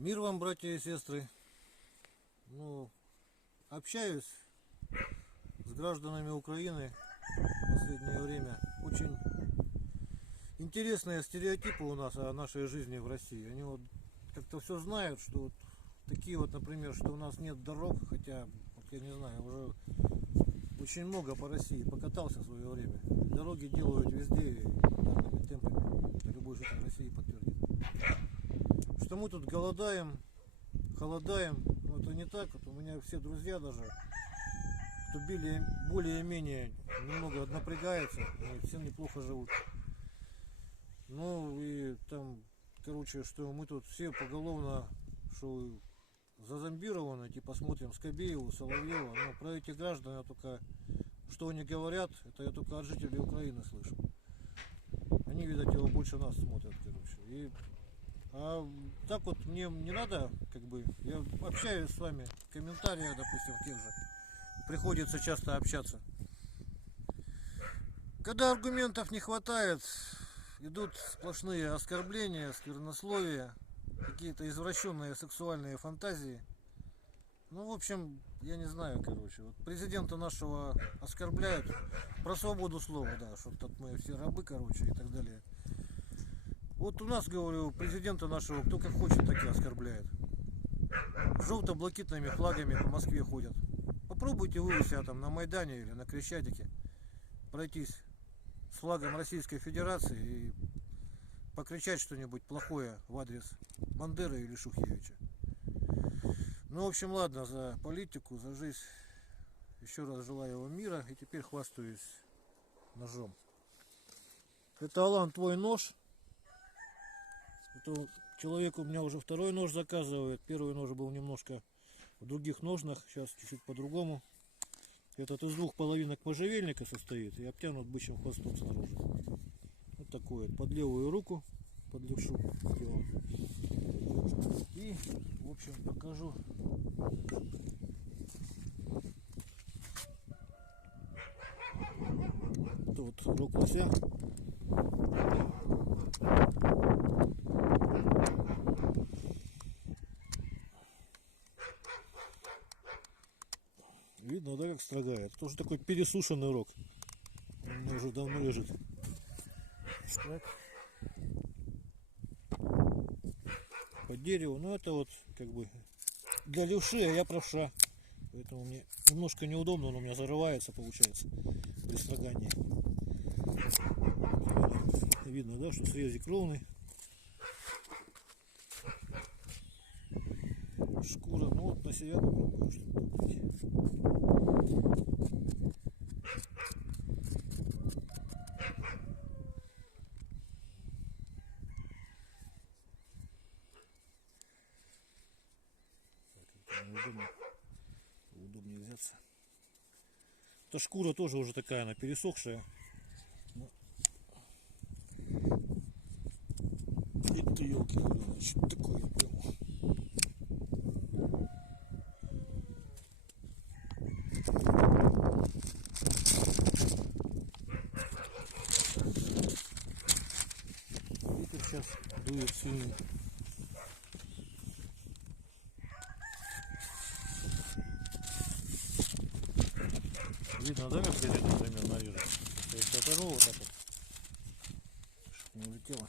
Мир вам, братья и сестры. Общаюсь с гражданами Украины в последнее время. Очень интересные стереотипы у нас о нашей жизни в России. Они вот как-то все знают, что вот такие вот, например, что у нас нет дорог, хотя, вот я не знаю, уже очень много по России покатался в свое время. Дороги делают везде ударными темпами. Это любой житель России подтвердит. Что мы тут голодаем, холодаем, но это не так. Вот у меня все друзья даже, кто более-менее немного напрягается, они все неплохо живут. Ну и там, короче, что мы тут все поголовно, что зазомбированы, типа смотрим Скобееву, Соловьева, но про этих граждан я только, что они говорят, это я только от жителей Украины слышу. Они, видать, его больше нас смотрят, короче. А так вот мне не надо, как бы, я общаюсь с вами в комментариях, допустим, в тех же. Приходится часто общаться. Когда аргументов не хватает, идут сплошные оскорбления, сквернословия, какие-то извращенные сексуальные фантазии. Ну, в общем, я не знаю, короче. Вот президента нашего оскорбляют про свободу слова, да, что тут мы все рабы, короче, и так далее. Вот у нас, говорю, президента нашего кто как хочет, так и оскорбляет. Желто-блакитными флагами по Москве ходят. Попробуйте вы у себя там на Майдане или на Крещатике пройтись с флагом Российской Федерации и покричать что-нибудь плохое в адрес Бандеры или Шухевича. Ну, в общем, ладно, за политику, за жизнь. Еще раз желаю вам мира. И теперь хвастаюсь ножом. Это, Алан, твой нож. Это человек у меня уже второй нож заказывает. Первый нож был немножко в других ножнах. Сейчас чуть-чуть по-другому. Этот из двух половинок можжевельника состоит и обтянут бычьим хвостом снаружи. Вот такой вот. Под левую руку, под левшу делал. И, в общем, покажу. Тут рог лося. Видно, да, как строгает. Тоже такой пересушенный рог. Он уже давно лежит. Так. По дереву. Ну, это вот как бы для левши, а я правша. Поэтому мне немножко неудобно, он у меня зарывается, получается, при строгании. Видно, да, что срезик ровный. Шкура, ну вот на себя попробую что-то купить. Удобнее взяться. Эта шкура тоже уже такая, она пересохшая. Елки, что такое, я пойму. Ветер сейчас дует сильный. Видно, да, как я примерно вижу? То есть оторву вот так вот, чтобы не улетело.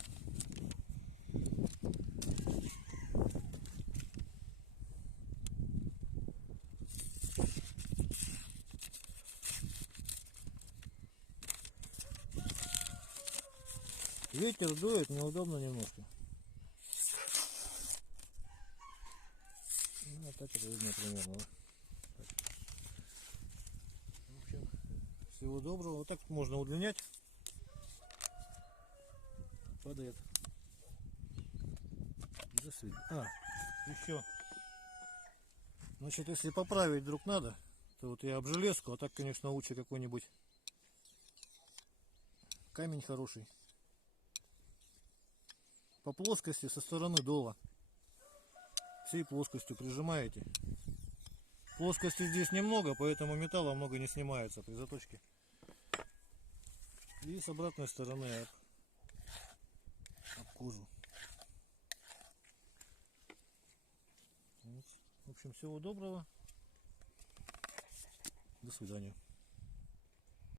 Ветер дует, неудобно немножко. Ну, вот так это видно примерно, да? В общем, всего доброго. Вот так можно удлинять. Падает. До свидания. Еще. Значит, если поправить вдруг надо, то вот я об железку, а так, конечно, лучше какой-нибудь камень хороший. По плоскости со стороны дола. Всей плоскостью прижимаете. Плоскости здесь немного, поэтому металла много не снимается при заточке. И с обратной стороны об кожу. В общем, всего доброго. До свидания.